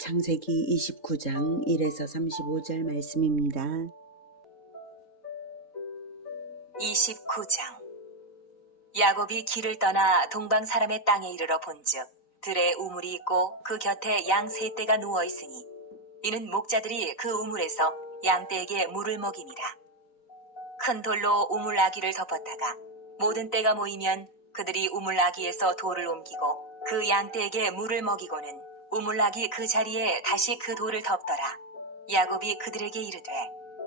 창세기 29장 1에서 35절 말씀입니다. 29장. 야곱이 길을 떠나 동방 사람의 땅에 이르러 본즉 들에 우물이 있고 그 곁에 양 세 떼가 누워 있으니 이는 목자들이 그 우물에서 양떼에게 물을 먹이니라. 큰 돌로 우물 아기를 덮었다가 모든 떼가 모이면 그들이 우물 아기에서 돌을 옮기고 그 양떼에게 물을 먹이고는 우물 아기 그 자리에 다시 그 돌을 덮더라. 야곱이 그들에게 이르되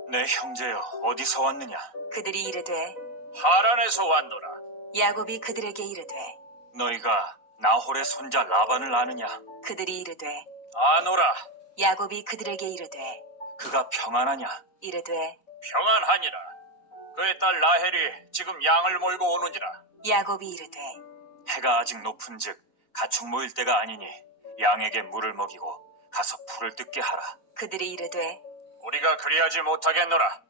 내 형제여 어디서 왔느냐? 그들이 이르되 하란에서 왔노라. 야곱이 그들에게 이르되 너희가 나홀의 손자 라반을 아느냐? 그들이 이르되 아노라. 야곱이 그들에게 이르되 그가 평안하냐? 이르되 평안하니라. 그의 딸 라헬이 지금 양을 몰고 오느니라. 야곱이 이르되 해가 아직 높은즉 가축 모일 때가 아니니 양에게 물을 먹이고 가서 풀을 뜯게 하라. 그들이 이르되 우리가 그리하지 못하겠노라.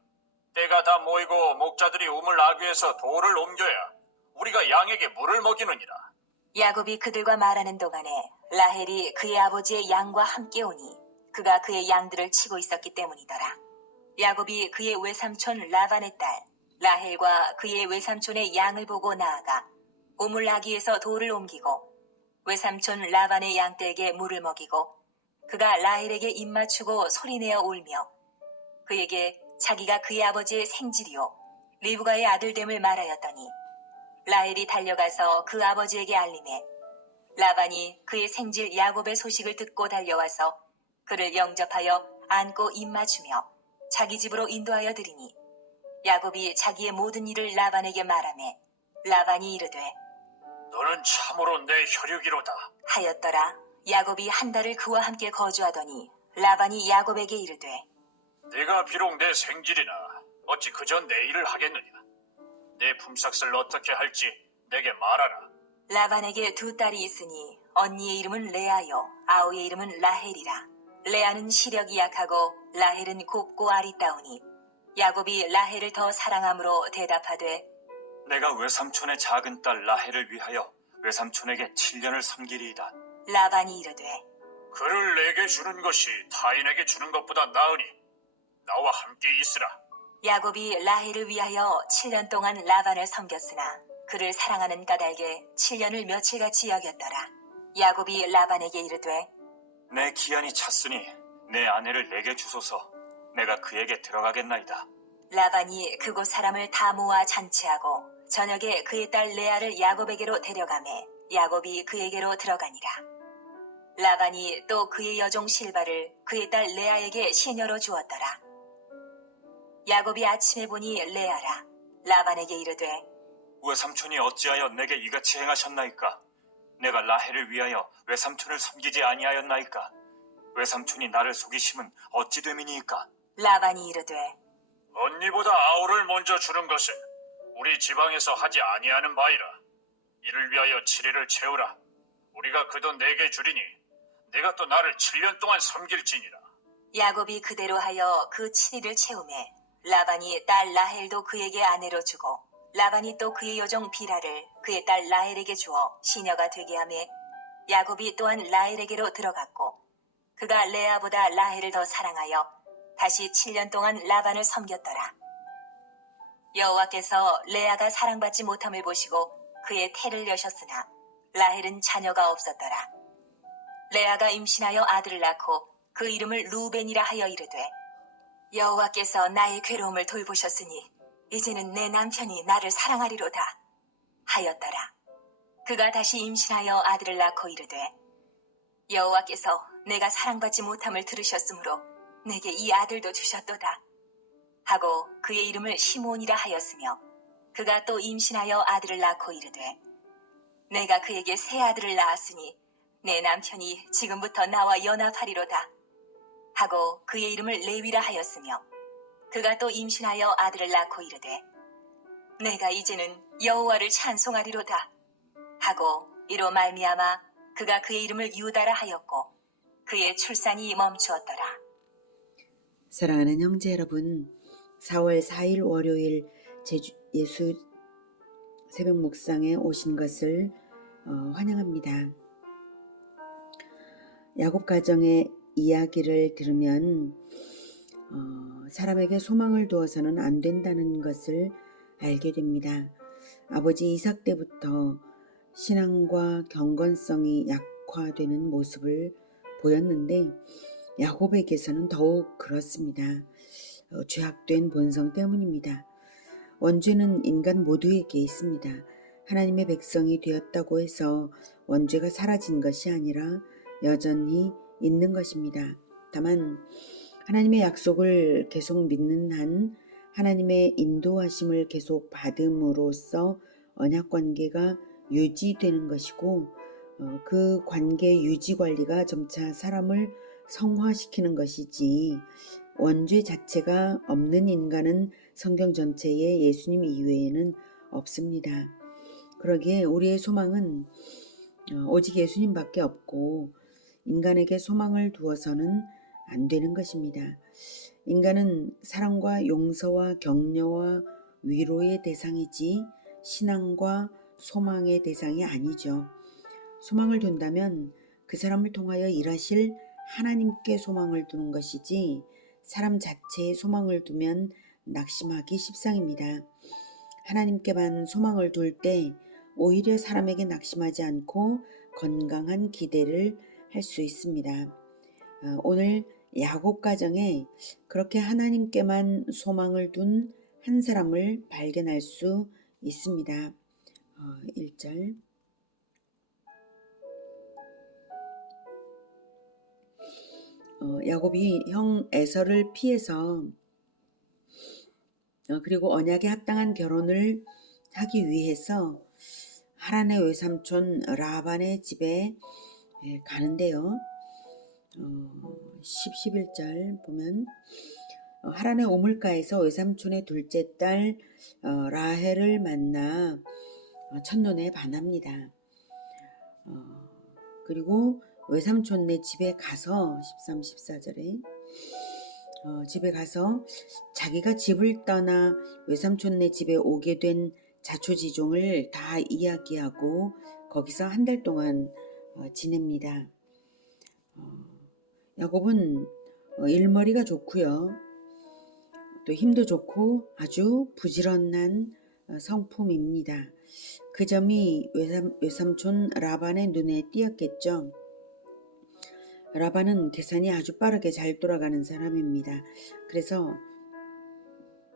때가 다 모이고 목자들이 우물 아귀에서 돌을 옮겨야 우리가 양에게 물을 먹이느니라. 야곱이 그들과 말하는 동안에 라헬이 그의 아버지의 양과 함께 오니 그가 그의 양들을 치고 있었기 때문이더라. 야곱이 그의 외삼촌 라반의 딸 라헬과 그의 외삼촌의 양을 보고 나아가 우물 아귀에서 돌을 옮기고 외삼촌 라반의 양떼에게 물을 먹이고 그가 라헬에게 입맞추고 소리내어 울며 그에게 자기가 그의 아버지의 생질이요 리브가의 아들됨을 말하였더니 라헬이 달려가서 그 아버지에게 알림해 라반이 그의 생질 야곱의 소식을 듣고 달려와서 그를 영접하여 안고 입맞추며 자기 집으로 인도하여 드리니 야곱이 자기의 모든 일을 라반에게 말하매 라반이 이르되 너는 참으로 내 혈육이로다 하였더라. 야곱이 한 달을 그와 함께 거주하더니 라반이 야곱에게 이르되 네가 비록 내 생질이나 어찌 그저 내 일을 하겠느냐. 내 품삯을 어떻게 할지 내게 말하라. 라반에게 두 딸이 있으니 언니의 이름은 레아요 아우의 이름은 라헬이라. 레아는 시력이 약하고 라헬은 곱고 아리따우니 야곱이 라헬을 더 사랑함으로 대답하되 내가 외삼촌의 작은 딸 라헬을 위하여 외삼촌에게 7년을 섬기리이다. 라반이 이르되 그를 내게 주는 것이 타인에게 주는 것보다 나으니 나와 함께 있으라. 야곱이 라헬을 위하여 7년 동안 라반을 섬겼으나 그를 사랑하는 까닭에 7년을 며칠같이 여겼더라. 야곱이 라반에게 이르되 내 기한이 찼으니 내 아내를 내게 주소서. 내가 그에게 들어가겠나이다. 라반이 그곳 사람을 다 모아 잔치하고 저녁에 그의 딸 레아를 야곱에게로 데려가매 야곱이 그에게로 들어가니라. 라반이 또 그의 여종 실바를 그의 딸 레아에게 시녀로 주었더라. 야곱이 아침에 보니 레아라. 라반에게 이르되 외삼촌이 어찌하여 내게 이같이 행하셨나이까? 내가 라헬을 위하여 외삼촌을 섬기지 아니하였나이까? 외삼촌이 나를 속이심은 어찌 됨이니이까? 라반이 이르되 언니보다 아우를 먼저 주는 것은 우리 지방에서 하지 아니하는 바이라. 이를 위하여 7일을 채우라. 우리가 그 돈 내게 주리니 내가 또 나를 7년 동안 섬길지니라. 야곱이 그대로 하여 그 7일을 채우매 라반이 딸 라헬도 그에게 아내로 주고 라반이 또 그의 여종 비라를 그의 딸 라헬에게 주어 시녀가 되게 하매 야곱이 또한 라헬에게로 들어갔고 그가 레아보다 라헬을 더 사랑하여 다시 7년 동안 라반을 섬겼더라. 여호와께서 레아가 사랑받지 못함을 보시고 그의 태를 여셨으나 라헬은 자녀가 없었더라. 레아가 임신하여 아들을 낳고 그 이름을 루벤이라 하여 이르되 여호와께서 나의 괴로움을 돌보셨으니 이제는 내 남편이 나를 사랑하리로다 하였더라. 그가 다시 임신하여 아들을 낳고 이르되 여호와께서 내가 사랑받지 못함을 들으셨으므로 내게 이 아들도 주셨도다 하고 그의 이름을 시몬이라 하였으며 그가 또 임신하여 아들을 낳고 이르되 내가 그에게 새 아들을 낳았으니 내 남편이 지금부터 나와 연합하리로다 하고 그의 이름을 레위라 하였으며 그가 또 임신하여 아들을 낳고 이르되 내가 이제는 여호와를 찬송하리로다 하고 이로 말미암아 그가 그의 이름을 유다라 하였고 그의 출산이 멈추었더라. 사랑하는 형제 여러분, 4월 4일 월요일 예수 새벽 묵상에 오신 것을 환영합니다. 야곱 가정의 이야기를 들으면 사람에게 소망을 두어서는 안 된다는 것을 알게 됩니다. 아버지 이삭 때부터 신앙과 경건성이 약화되는 모습을 보였는데 야곱에게서는 더욱 그렇습니다. 죄악된 본성 때문입니다. 원죄는 인간 모두에게 있습니다. 하나님의 백성이 되었다고 해서 원죄가 사라진 것이 아니라 여전히 있는 것입니다. 다만 하나님의 약속을 계속 믿는 한 하나님의 인도하심을 계속 받음으로써 언약관계가 유지되는 것이고 그 관계 유지 관리가 점차 사람을 성화시키는 것이지 원죄 자체가 없는 인간은 성경 전체에 예수님 이외에는 없습니다. 그러기에 우리의 소망은 오직 예수님밖에 없고 인간에게 소망을 두어서는 안 되는 것입니다. 인간은 사랑과 용서와 격려와 위로의 대상이지 신앙과 소망의 대상이 아니죠. 소망을 둔다면 그 사람을 통하여 일하실 하나님께 소망을 두는 것이지 사람 자체에 소망을 두면 낙심하기 십상입니다. 하나님께만 소망을 둘 때 오히려 사람에게 낙심하지 않고 건강한 기대를 할 수 있습니다. 오늘 야곱 가정에 그렇게 하나님께만 소망을 둔 한 사람을 발견할 수 있습니다. 1절 야곱이 형 에서를 피해서 그리고 언약에 합당한 결혼을 하기 위해서 하란의 외삼촌 라반의 집에 가는데요. 11절 보면 하란의 우물가에서 외삼촌의 둘째 딸 라헬을 만나 첫눈에 반합니다. 그리고 외삼촌네 집에 가서 13, 14절에 집에 가서 자기가 집을 떠나 외삼촌네 집에 오게 된 자초지종을 다 이야기하고 거기서 한 달 동안 지냅니다. 야곱은 일머리가 좋고요. 또 힘도 좋고 아주 부지런한 성품입니다. 그 점이 외삼촌 라반의 눈에 띄었겠죠. 라반은 계산이 아주 빠르게 잘 돌아가는 사람입니다. 그래서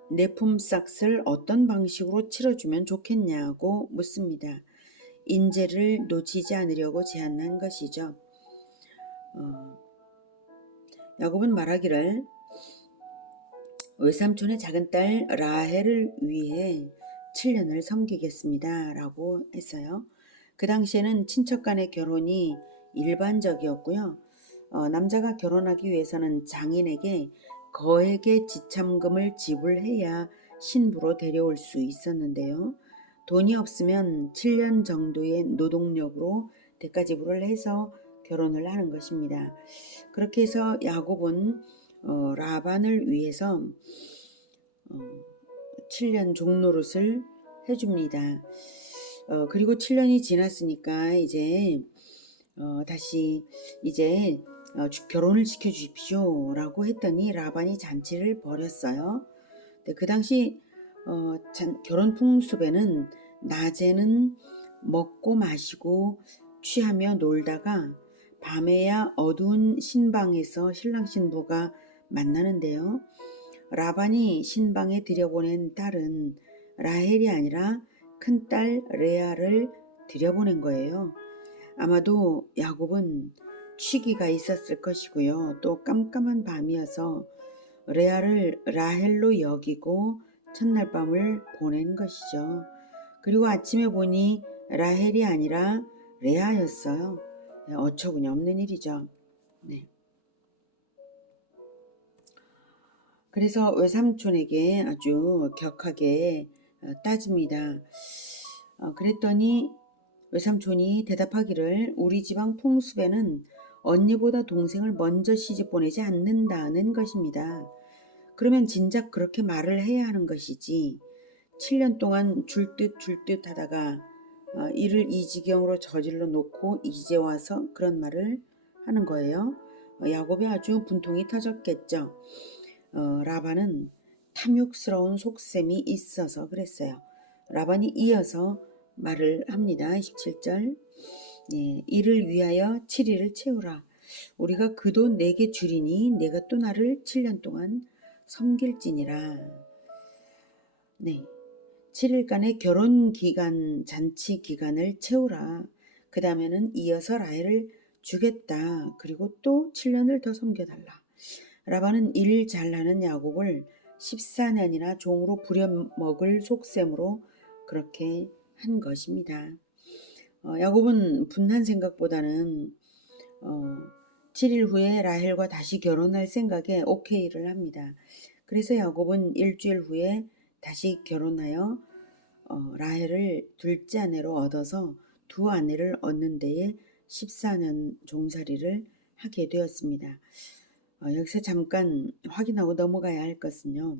내 품삯을 어떤 방식으로 치러주면 좋겠냐고 묻습니다. 인재를 놓치지 않으려고 제안한 것이죠. 야곱은 말하기를 외삼촌의 작은 딸 라헬을 위해 7년을 섬기겠습니다 라고 했어요. 그 당시에는 친척 간의 결혼이 일반적이었고요. 남자가 결혼하기 위해서는 장인에게 거액의 지참금을 지불해야 신부로 데려올 수 있었는데요. 돈이 없으면 7년 정도의 노동력으로 대가 지불을 해서 결혼을 하는 것입니다. 그렇게 해서 야곱은 라반을 위해서 7년 종노릇을 해줍니다. 그리고 7년이 지났으니까 이제 다시 이제 결혼을 시켜주십시오 라고 했더니 라반이 잔치를 벌였어요. 그 당시 결혼 풍습에는 낮에는 먹고 마시고 취하며 놀다가 밤에야 어두운 신방에서 신랑 신부가 만나는데요. 라반이 신방에 들여보낸 딸은 라헬이 아니라 큰딸 레아를 들여보낸 거예요. 아마도 야곱은 취기가 있었을 것이고요. 또 깜깜한 밤이어서 레아를 라헬로 여기고 첫날 밤을 보낸 것이죠. 그리고 아침에 보니 라헬이 아니라 레아였어요. 어처구니 없는 일이죠. 네. 그래서 외삼촌에게 아주 격하게 따집니다. 그랬더니 외삼촌이 대답하기를 우리 집안 풍습에는 언니보다 동생을 먼저 시집 보내지 않는다는 것입니다. 그러면 진작 그렇게 말을 해야 하는 것이지 7년 동안 줄 듯 하다가 일을 이 지경으로 저질러 놓고 이제 와서 그런 말을 하는 거예요. 야곱이 아주 분통이 터졌겠죠. 라반은 탐욕스러운 속셈이 있어서 그랬어요. 라반이 이어서 말을 합니다. 27절. 예, 이를 위하여 7일을 채우라. 우리가 그 돈 내게 주리니 내가 또 나를 7년 동안 섬길지니라. 네, 7일간의 결혼 기간, 잔치 기간을 채우라. 그 다음에는 이어서 라헬을 주겠다. 그리고 또 7년을 더 섬겨달라. 라반은 일 잘나는 야곱을 14년이나 종으로 부려먹을 속셈으로 그렇게 한 것입니다. 야곱은 분한 생각보다는 7일 후에 라헬과 다시 결혼할 생각에 오케이를 합니다. 그래서 야곱은 일주일 후에 다시 결혼하여 라헬을 둘째 아내로 얻어서 두 아내를 얻는 데에 14년 종살이를 하게 되었습니다. 여기서 잠깐 확인하고 넘어가야 할 것은요.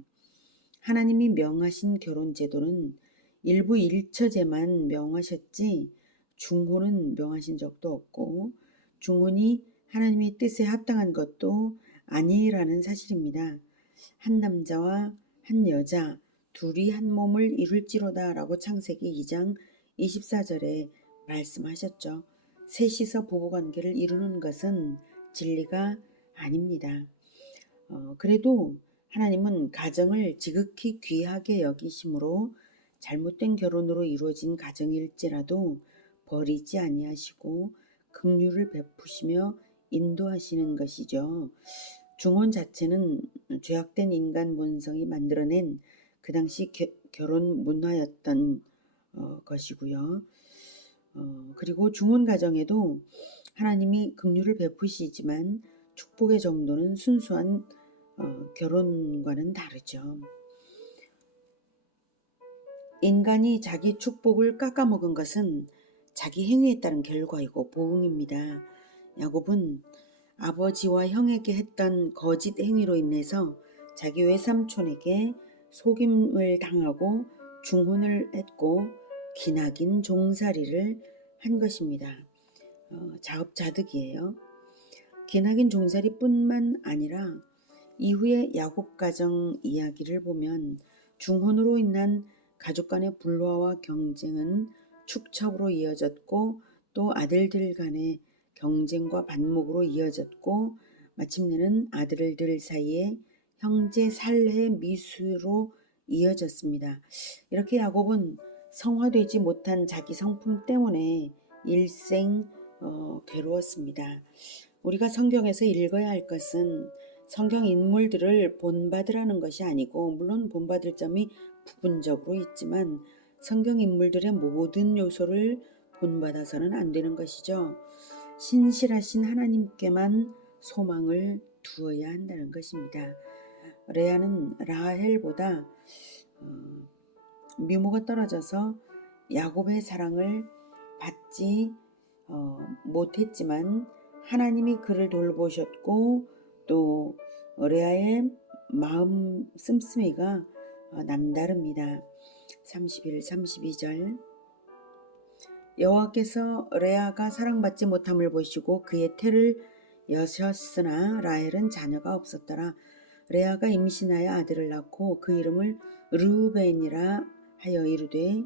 하나님이 명하신 결혼 제도는 일부 일처제만 명하셨지 중혼은 명하신 적도 없고 중혼이 하나님의 뜻에 합당한 것도 아니라는 사실입니다. 한 남자와 한 여자 둘이 한 몸을 이룰지로다 라고 창세기 2장 24절에 말씀하셨죠. 셋이서 부부관계를 이루는 것은 진리가 아닙니다. 그래도 하나님은 가정을 지극히 귀하게 여기심으로 잘못된 결혼으로 이루어진 가정일지라도 버리지 아니하시고 긍휼을 베푸시며 인도하시는 것이죠. 중혼 자체는 죄악된 인간 본성이 만들어낸 그 당시 결혼 문화였던 것이고요. 그리고 중혼 가정에도 하나님이 긍휼을 베푸시지만 축복의 정도는 순수한 결혼과는 다르죠. 인간이 자기 축복을 깎아먹은 것은 자기 행위에 따른 결과이고 보응입니다. 야곱은 아버지와 형에게 했던 거짓 행위로 인해서 자기 외삼촌에게 속임을 당하고 중혼을 했고 기나긴 종살이를 한 것입니다. 자업자득이에요. 기나긴 종살이뿐만 아니라 이후의 야곱 가정 이야기를 보면 중혼으로 인한 가족 간의 불화와 경쟁은 축척으로 이어졌고 또 아들들 간의 경쟁과 반목으로 이어졌고 마침내는 아들들 사이에 형제 살해 미수로 이어졌습니다. 이렇게 야곱은 성화되지 못한 자기 성품 때문에 일생 괴로웠습니다. 우리가 성경에서 읽어야 할 것은 성경 인물들을 본받으라는 것이 아니고 물론 본받을 점이 부분적으로 있지만 성경 인물들의 모든 요소를 본받아서는 안 되는 것이죠. 신실하신 하나님께만 소망을 두어야 한다는 것입니다. 레아는 라헬보다 미모가 떨어져서 야곱의 사랑을 받지 못했지만 하나님이 그를 돌보셨고 또 레아의 마음 씀씀이가 남다릅니다. 31, 32절 여호와께서 레아가 사랑받지 못함을 보시고 그의 태를 여셨으나 라헬은 자녀가 없었더라. 레아가 임신하여 아들을 낳고 그 이름을 르우벤이라 하여 이르되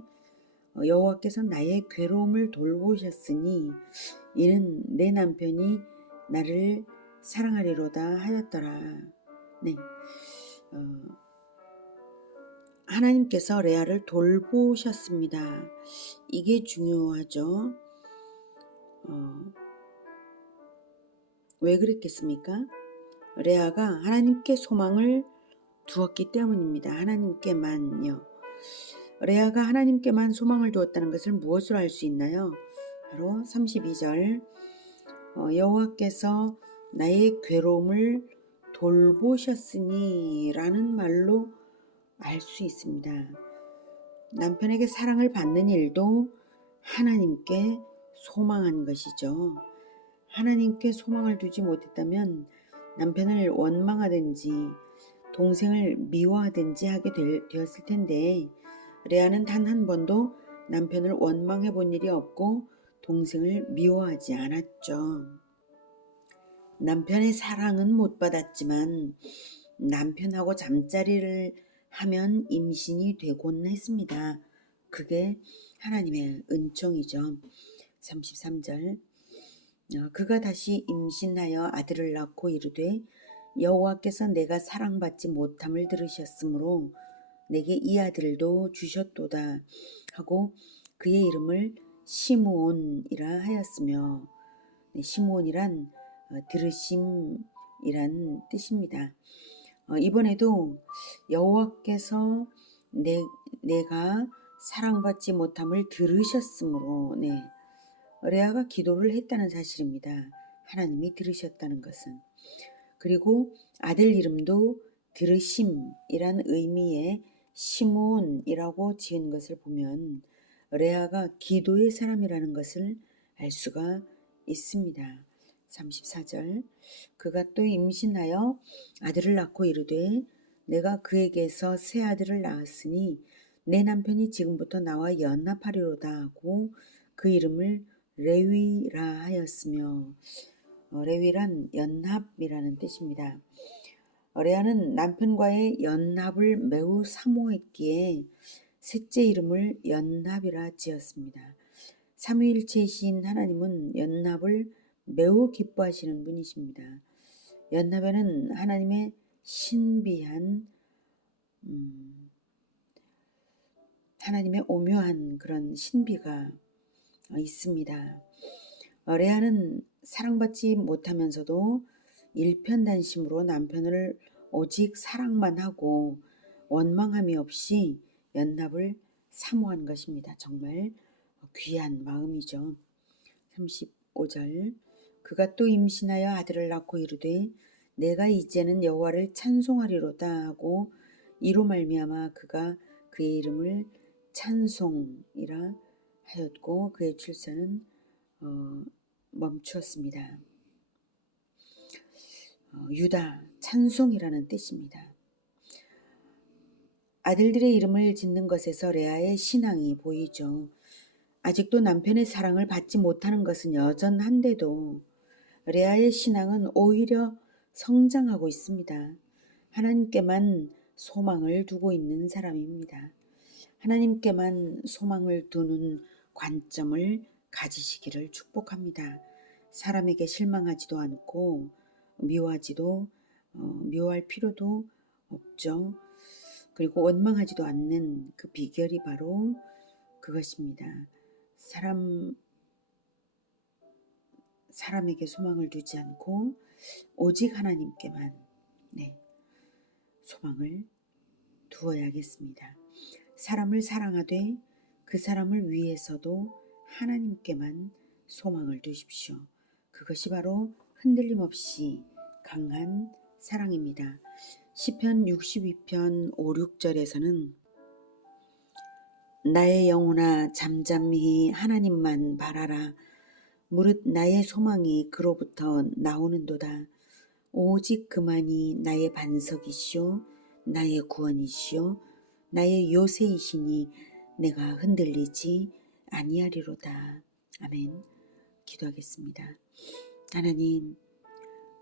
여호와께서 나의 괴로움을 돌보셨으니 이는 내 남편이 나를 사랑하리로다 하였더라. 네, 하나님께서 레아를 돌보셨습니다. 이게 중요하죠. 왜 그랬겠습니까? 레아가 하나님께 소망을 두었기 때문입니다. 하나님께만요. 레아가 하나님께만 소망을 두었다는 것을 무엇으로 알 수 있나요? 바로 32절 여호와께서 나의 괴로움을 돌보셨으니 라는 말로 알 수 있습니다. 남편에게 사랑을 받는 일도 하나님께 소망한 것이죠. 하나님께 소망을 두지 못했다면 남편을 원망하든지 동생을 미워하든지 하게 되었을 텐데 레아는 단 한 번도 남편을 원망해 본 일이 없고 동생을 미워하지 않았죠. 남편의 사랑은 못 받았지만 남편하고 잠자리를 하면 임신이 되곤 했습니다. 그게 하나님의 은총이죠. 33절 그가 다시 임신하여 아들을 낳고 이르되 여호와께서 내가 사랑받지 못함을 들으셨으므로 내게 이 아들도 주셨도다 하고 그의 이름을 시므온이라 하였으며 시므온이란 들으심이란 뜻입니다. 이번에도 여호와께서 내가 사랑받지 못함을 들으셨으므로 레아가 기도를 했다는 사실입니다. 하나님이 들으셨다는 것은. 그리고 아들 이름도 들으심이란 의미의 시므온이라고 지은 것을 보면 레아가 기도의 사람이라는 것을 알 수가 있습니다. 34절 그가 또 임신하여 아들을 낳고 이르되 내가 그에게서 새 아들을 낳았으니 내 남편이 지금부터 나와 연합하리로다 하고 그 이름을 레위라 하였으며 레위란 연합이라는 뜻입니다. 레아는 남편과의 연합을 매우 사모했기에 셋째 이름을 연합이라 지었습니다. 삼위일체이신 하나님은 연합을 매우 기뻐하시는 분이십니다. 연합에는 하나님의 신비한 하나님의 오묘한 그런 신비가 있습니다. 레아는 사랑받지 못하면서도 일편단심으로 남편을 오직 사랑만 하고 원망함이 없이 연합을 사모한 것입니다. 정말 귀한 마음이죠. 35절 그가 또 임신하여 아들을 낳고 이르되 내가 이제는 여호와를 찬송하리로다 하고 이로 말미암아 그가 그의 이름을 찬송이라 하였고 그의 출산은 멈추었습니다. 유다 찬송이라는 뜻입니다. 아들들의 이름을 짓는 것에서 레아의 신앙이 보이죠. 아직도 남편의 사랑을 받지 못하는 것은 여전한데도 레아의 신앙은 오히려 성장하고 있습니다. 하나님께만 소망을 두고 있는 사람입니다. 하나님께만 소망을 두는 관점을 가지시기를 축복합니다. 사람에게 실망하지도 않고 미워할 필요도 없죠. 그리고 원망하지도 않는 그 비결이 바로 그것입니다. 사람에게 소망을 두지 않고 오직 하나님께만 소망을 두어야겠습니다. 사람을 사랑하되 그 사람을 위해서도 하나님께만 소망을 두십시오. 그것이 바로 흔들림 없이 강한 사랑입니다. 시편 62편 5, 6절에서는 나의 영혼아 잠잠히 하나님만 바라라. 무릇 나의 소망이 그로부터 나오는도다. 오직 그만이 나의 반석이시오 나의 구원이시오 나의 요새이시니 내가 흔들리지 아니하리로다. 아멘. 기도하겠습니다. 하나님,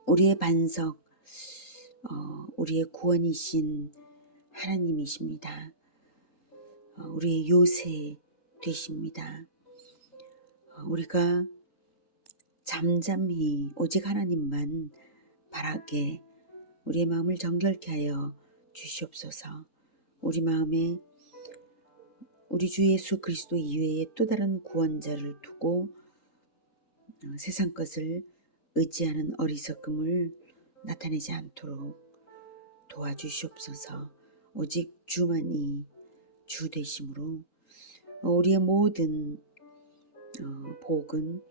우리의 반석, 우리의 구원이신 하나님이십니다. 우리의 요새 되십니다. 우리가 잠잠히 오직 하나님만 바라게 우리의 마음을 정결케 하여 주시옵소서. 우리 마음에 우리 주 예수 그리스도 이외에 또 다른 구원자를 두고 세상 것을 의지하는 어리석음을 나타내지 않도록 도와주시옵소서. 오직 주만이 주 되심으로 우리의 모든 복은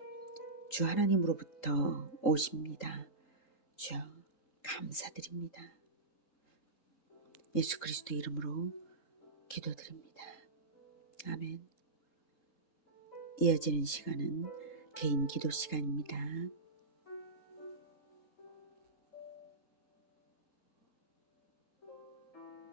주 하나님으로부터 오십니다. 주여 감사드립니다. 예수 그리스도 이름으로 기도드립니다. 아멘. 이어지는 시간은 개인 기도 시간입니다.